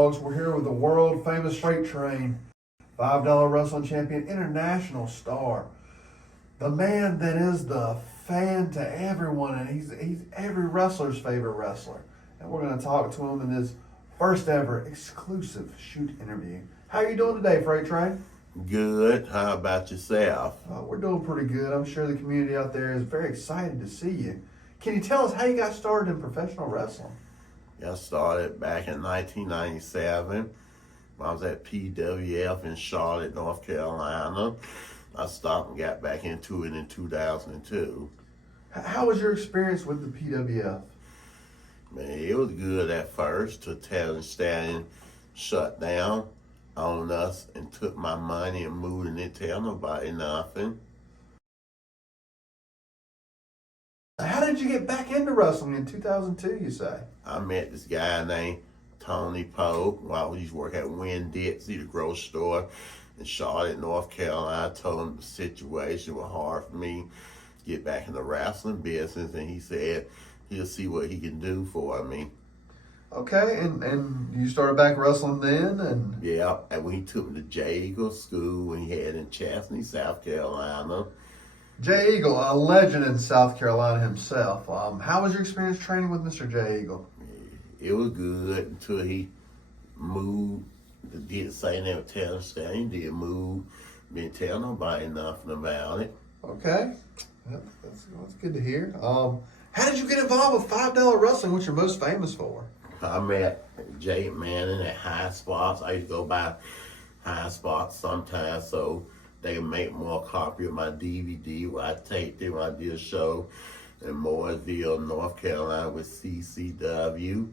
folks. We're here with the world famous Freight Train, $5 wrestling champion, international star, the man that is the fan to everyone, and he's every wrestler's favorite wrestler. And we're going to talk to him in this first ever exclusive shoot interview. How are you doing today, Freight Train? Good. How about yourself? We're doing pretty good. I'm sure the community out there is very excited to see you. Can you tell us how you got started in professional wrestling? I started back in 1997. I was at PWF in Charlotte, North Carolina. I stopped and got back into it in 2002. How was your experience with the PWF? Man, it was good at first till Talent Stallion shut down on us and took my money and moved and didn't tell nobody nothing. How did you get back into wrestling in 2002, you say? I met this guy named Tony Pope while we used to work at Winn-Dixie, the grocery store in Charlotte, North Carolina. I told him the situation was hard for me to get back in the wrestling business, and he said he'll see what he can do for me. Okay, and you started back wrestling then, and Yeah, and when he took me to Jay Eagle School when he had in Chastity, South Carolina. Jay Eagle, a legend in South Carolina himself. How was your experience training with Mr. Jay Eagle? It was good until he moved. Did the same thing with Talent Stallion. Did move. Didn't tell nobody nothing about it. Okay, that's good to hear. How did you get involved with $5 wrestling, which you're most famous for? I met Jay Manning at High Spots. I used to go by High Spots sometimes so they would make more copy of my DVD where I taped it when I did a show in Mooresville, North Carolina with CCW.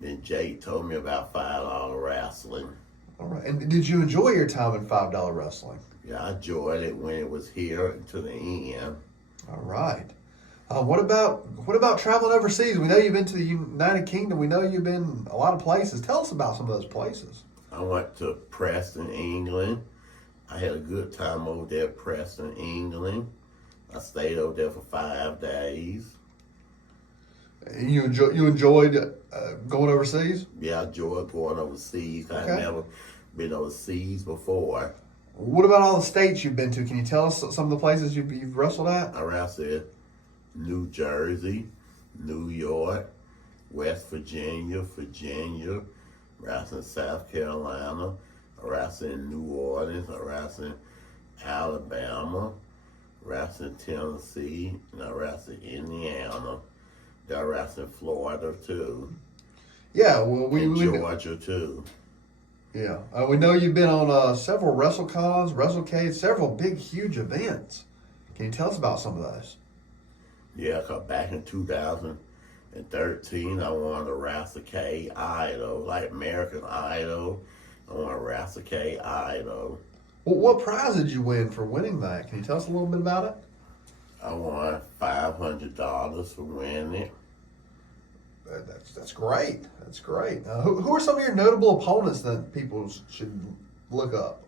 Then Jay told me about $5 wrestling. All right, and did you enjoy your time in $5 wrestling? Yeah, I enjoyed it when it was here until the end. All right. What about traveling overseas? We know you've been to the United Kingdom. We know you've been a lot of places. Tell us about some of those places. I went to Preston, England. I had a good time over there at Preston, England. I stayed over there for 5 days. And you enjoyed going overseas? Yeah, I enjoyed going overseas. Okay. I've never been overseas before. What about all the states you've been to? Can you tell us some of the places you've wrestled at? I wrestled New Jersey, New York, West Virginia, wrestled South Carolina, I wrestled in New Orleans, I wrestled Alabama, wrestled Tennessee, and I wrestled Indiana. I wrestled Florida too. Yeah, well, And Georgia too. Yeah, we know you've been on several WrestleCons, WrestleCades, several big, huge events. Can you tell us about some of those? Yeah, 'cause back in 2013, I won the WrestleCade Idol, like American Idol. I won a WrestleCade Idol. Well, what prize did you win for winning that? Can you tell us a little bit about it? I won $500 for winning it. That's great. That's great. Who are some of your notable opponents that people should look up?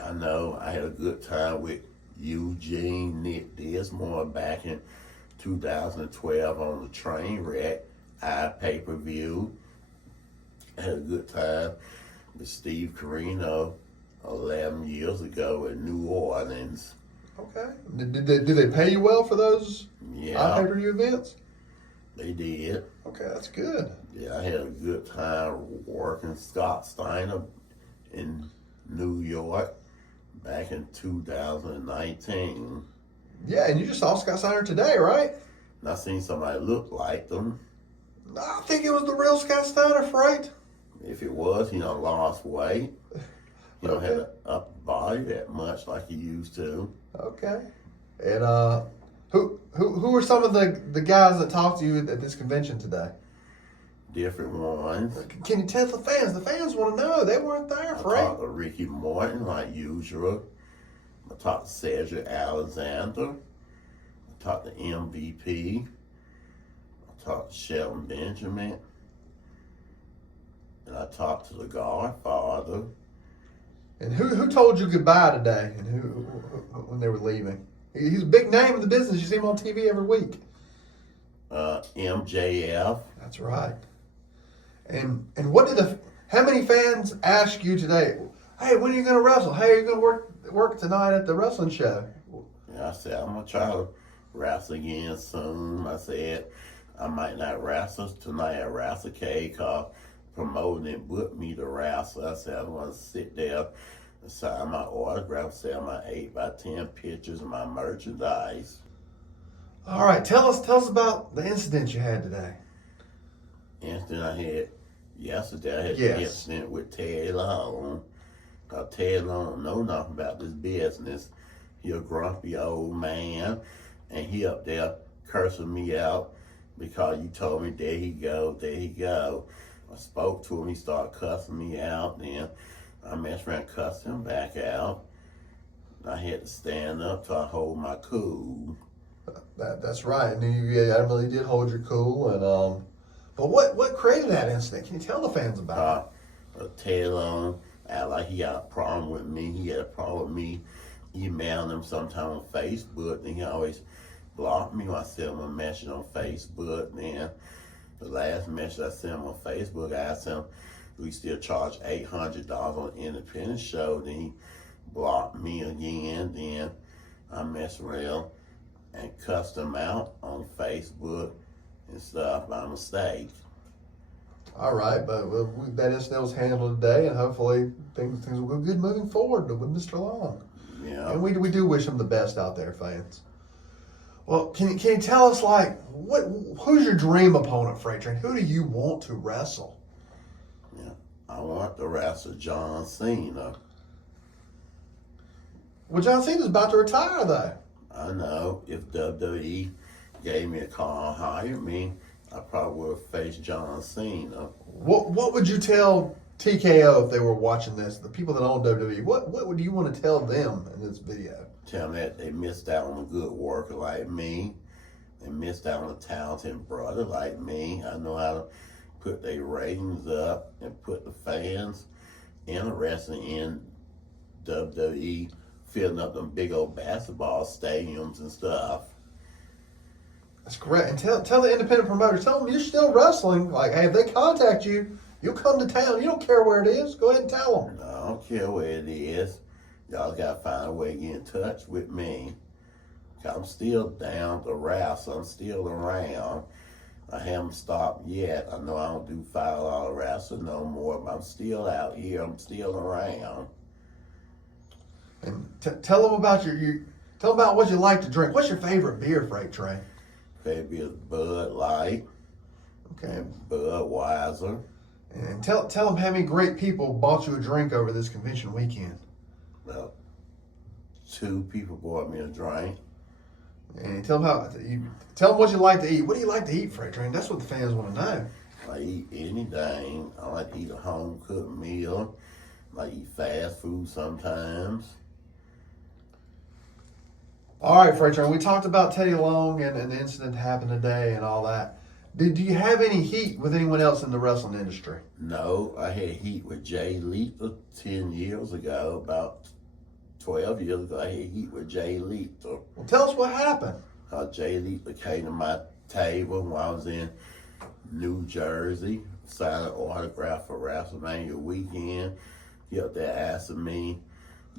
I know I had a good time with Eugene Nick Dismore back in 2012 on the train wreck, pay-per-view. I had a good time with Steve Corino 11 years ago in New Orleans. Okay. Did they pay you well for those Yeah, pay-per-view events? they did. Okay, that's good. Yeah, I had a good time working Scott Steiner in New York back in 2019. Yeah, and you just saw Scott Steiner today, right? And I seen somebody look like them. I think it was the real Scott Steiner, Freight. If it was, he done lost weight. He don't have Okay. an upper body that much like he used to. Okay. And who are some of the guys that talked to you at this convention today? Different ones. Can you tell the fans? The fans want to know. They weren't there, I Freight. talked to Ricky Morton like usual. I talked to Cedric Alexander. I talked to MVP. I talked to Shelton Benjamin. And I talked to the Godfather. And who told you goodbye today? And who when they were leaving? He's a big name in the business. You see him on TV every week. MJF. That's right. And what did how many fans ask you today? Hey, when are you going to wrestle? Hey, are you going to work tonight at the wrestling show? And I said, I'm going to try to wrestle again soon. I said, I might not wrestle tonight at Wrestle K because promoting and booked me to wrestle. I said, I want to sit there and sign my autograph, sell my 8x10 pictures and my merchandise. All right, tell us about the incident you had today. Incident I had yesterday, I had Yes. an incident with Ted Long. Because Ted Long don't know nothing about this business. He a grumpy old man, and he up there cursing me out because you told me, there he go, there he go. I spoke to him, he started cussing me out, then I messed around and cussed him back out. I had to stand up till I hold my cool. That's right. And you really did hold your cool. And but what created that incident? Can you tell the fans about Ted Long act like he got a problem with me. He had a problem with me emailing him sometime on Facebook. Then he always blocked me when I sent him a message on Facebook. Then the last message I sent him on Facebook, I asked him, do we still charge $800 on an independent show? Then he blocked me again. Then I messed around and cussed him out on Facebook and stuff by mistake. All right, but that incident was handled today, and hopefully things will go good moving forward with Mr. Long. Yeah. And we do wish him the best out there, fans. Well, can you tell us, like, who's your dream opponent, Freight Train? Who do you want to wrestle? Yeah. I want to wrestle John Cena. Well, John Cena's about to retire, though. I know. If WWE gave me a call and hired me, I probably would have faced John Cena. What would you tell TKO if they were watching this? The people that own WWE, what would you want to tell them in this video? Tell them that they missed out on a good worker like me. They missed out on a talented brother like me. I know how to put their ratings up and put the fans interested in WWE, filling up them big old basketball stadiums and stuff. That's correct. And tell the independent promoters, tell them you're still wrestling. Like, hey, if they contact you, you'll come to town. You don't care where it is. Go ahead and tell them. No, I don't care where it is. Y'all got to find a way to get in touch with me. 'Cause I'm still down to wrestle. I'm still around. I haven't stopped yet. I know I don't do $5 wrestling no more, but I'm still out here. I'm still around. And tell them about tell them about what you like to drink. What's your favorite beer, Freight Train? Maybe it's Bud Light Okay. and Budweiser. And tell them how many great people bought you a drink over this convention weekend. Well, 2 people bought me a drink. And tell them what you like to eat. What do you like to eat, Freight Train? That's what the fans want to know. I eat anything. I like to eat a home cooked meal. I like to eat fast food sometimes. All right, Freight Train. We talked about Teddy Long and the incident that happened today and all that. Do you have any heat with anyone else in the wrestling industry? No, I had heat with Jay Lethal 10 years ago. About 12 years ago, I had heat with Jay Lethal. Well, tell us what happened. Jay Lethal came to my table when I was in New Jersey, signed an autograph for WrestleMania weekend. He up there asking me,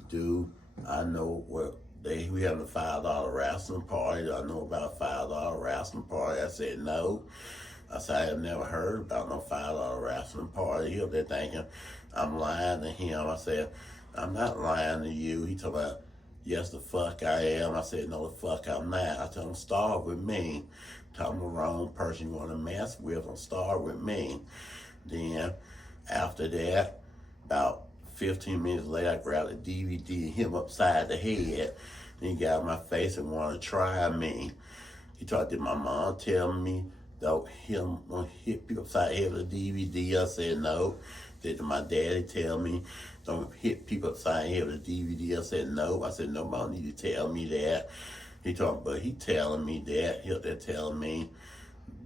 dude, I know what we having a $5 wrestling party. I know about a $5 wrestling party. I said, no. I said, I have never heard about no $5 wrestling party. He up there thinking I'm lying to him. I said, I'm not lying to you. He told me, yes, the fuck I am. I said, no, the fuck I'm not. I told him, start with me. Tell him the wrong person you want to mess with, and start with me. Then, after that, about 15 minutes later, I grabbed a DVD and hit him upside the head. Then he got in my face and wanted to try me. He thought, did my mom tell me don't hit people upside the head with a DVD? I said, no. Did my daddy tell me don't hit people upside the head with a DVD? I said, no. I said, nobody need to tell me that. He told me, but he telling me that. He up there telling me,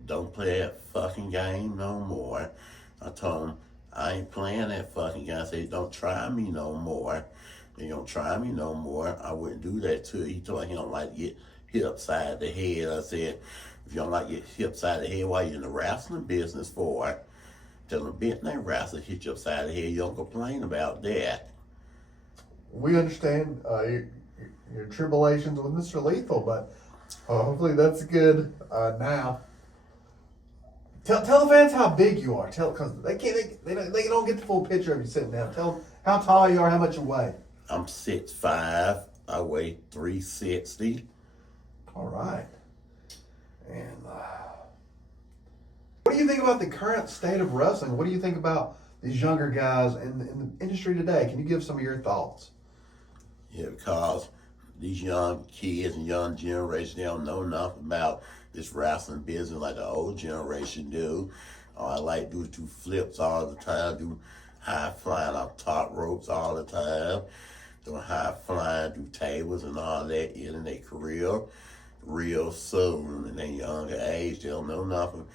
don't play that fucking game no more. I told him, I ain't playing that fucking game. I said, don't try me no more. If you don't try me no more, I wouldn't do that to you. He told me he don't like to get hit upside the head. I said, if you don't like to get hit upside the head, why you in the wrestling business for? Till a bit they wrestle hit you upside the head, you don't complain about that. We understand your tribulations with Mr. Lethal, but hopefully that's good now. Tell the fans how big you are. Tell because they don't get the full picture of you sitting down. Tell them how tall you are, how much you weigh. I'm 6'5", I weigh 360. All right. And what do you think about the current state of wrestling? What do you think about these younger guys in the industry today? Can you give some of your thoughts? Yeah, because these young kids and young generation, they don't know nothing about this wrestling business like the old generation do. All I like to do is do flips all the time, do high flying off top ropes all the time, doing high flying, do tables and all that in their career real soon. In their younger age, they don't know nothing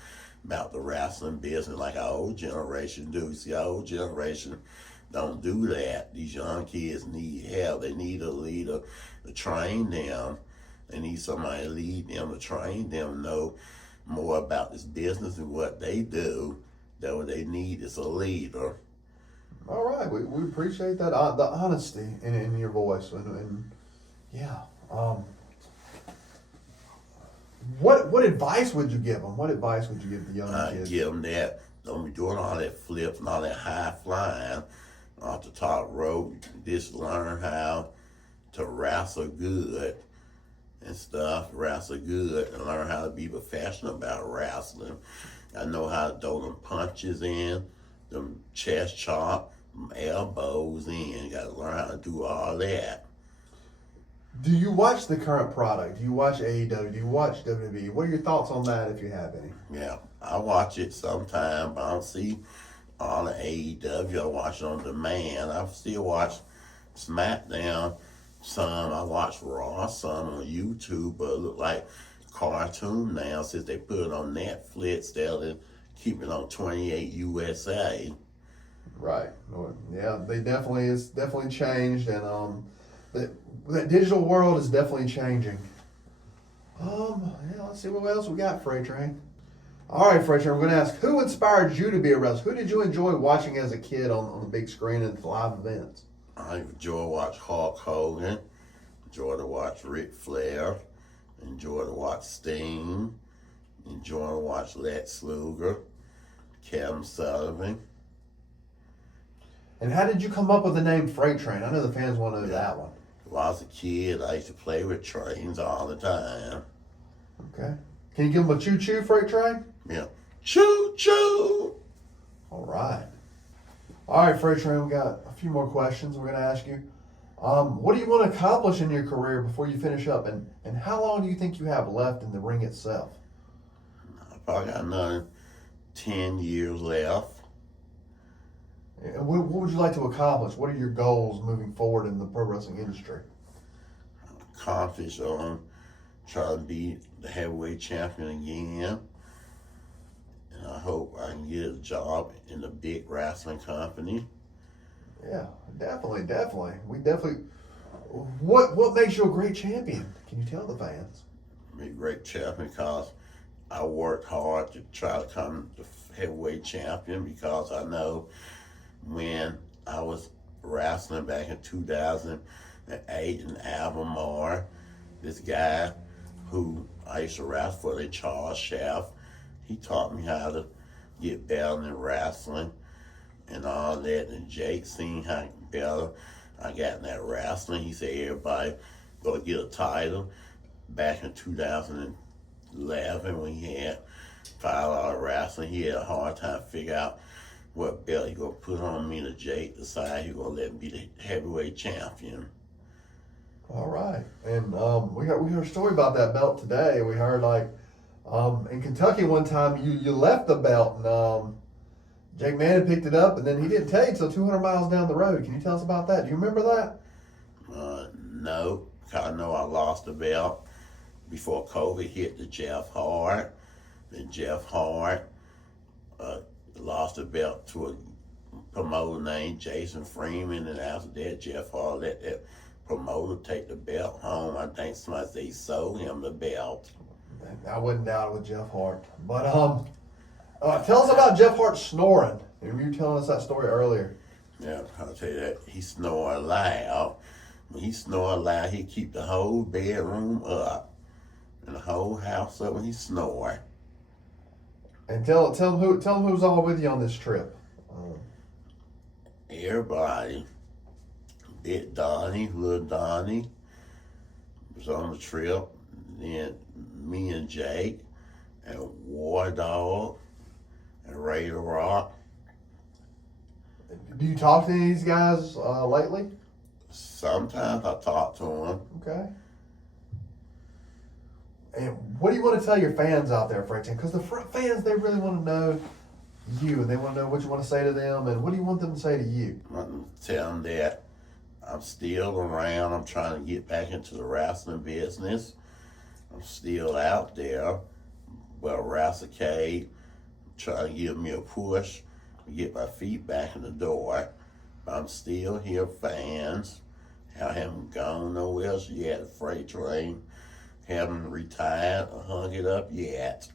about the wrestling business like our old generation do. See, our old generation don't do that. These young kids need help. They need a leader to train them. They need somebody to lead them, to train them, know more about this business and what they do. That what they need is a leader. All right, we appreciate that the honesty in your voice and yeah. What advice would you give them? What advice would you give the young kids? Give them that. Don't be doing all that flips and all that high flying off the top rope. Just learn how to wrestle good and stuff, wrestle good, and learn how to be professional about wrestling. I know how to throw them punches in, them chest chop, them elbows in. You got to learn how to do all that. Do you watch the current product? Do you watch AEW? Do you watch WWE? What are your thoughts on that, if you have any? Yeah, I watch it sometime, but I don't see all the AEW. I watch it on demand. I still watch SmackDown some. I watch Raw some on YouTube, but it look like cartoon now since they put it on Netflix. They'll keep it on 28 USA. Right. Yeah, it's definitely changed, and that digital world is definitely changing. Yeah, let's see what else we got, Freight Train. All right, Freight Train, we're going to ask, who inspired you to be a wrestler? Who did you enjoy watching as a kid on the big screen at the live events? I enjoy to watch Hulk Hogan, enjoy to watch Ric Flair, enjoy to watch Sting, enjoy to watch Lex Luger, Kevin Sullivan. And how did you come up with the name Freight Train? I know the fans want to know that one. When I was a kid, I used to play with trains all the time. Okay. Can you give them a choo-choo, Freight Train? Yeah. Choo-choo! All right. All right, Freight Train, we got a few more questions we're going to ask you. What do you want to accomplish in your career before you finish up? And how long do you think you have left in the ring itself? I probably got another 10 years left. And what would you like to accomplish? What are your goals moving forward in the pro wrestling industry? Accomplish try to be the heavyweight champion again. And I hope I can get a job in a big wrestling company. Yeah, definitely. What makes you a great champion? Can you tell the fans? Be a great champion because I worked hard to try to become the heavyweight champion, because I know when I was wrestling back in 2008 in Albemarle, this guy who I used to wrestle for, Charles Schaff, he taught me how to get better in wrestling and all that. And Jake seen how better I got in that wrestling. He said everybody go get a title. Back in 2011 when he had $5 wrestling, he had a hard time figure out what belt he gonna put on me, to Jake decide he gonna let me be the heavyweight champion. All right, and we heard a story about that belt today. We heard in Kentucky one time you left the belt and Jake Manning picked it up, and then he didn't tell you until 200 miles down the road. Can you tell us about that? Do you remember that? No, I know I lost the belt before COVID hit to Jeff Hart. Then Jeff Hart lost the belt to a promoter named Jason Freeman, and after that, Jeff Hart let that promoter take the belt home. I think somebody said he sold him the belt. I wouldn't doubt it with Jeff Hart. But Tell us about Jeff Hart snoring. You were telling us that story earlier. Yeah, I'll tell you that. He snore loud. When he snore loud, he keep the whole bedroom up and the whole house up when he snore. And tell him who's all with you on this trip. Everybody, Big Donnie, Little Donnie was on the trip. Then me and Jake and War Dog and Ray the Rock. Do you talk to any of these guys lately? Sometimes I talk to them. Okay. And what do you want to tell your fans out there, Fredson? Because the fans, they really want to know you, and they want to know what you want to say to them, and what do you want them to say to you? I want to tell them that I'm still around. I'm trying to get back into the wrestling business. I'm still out there. Well, WrestleCade, trying to give me a push to get my feet back in the door. But I'm still here, fans. I haven't gone nowhere else yet. The freight train haven't retired or hung it up yet.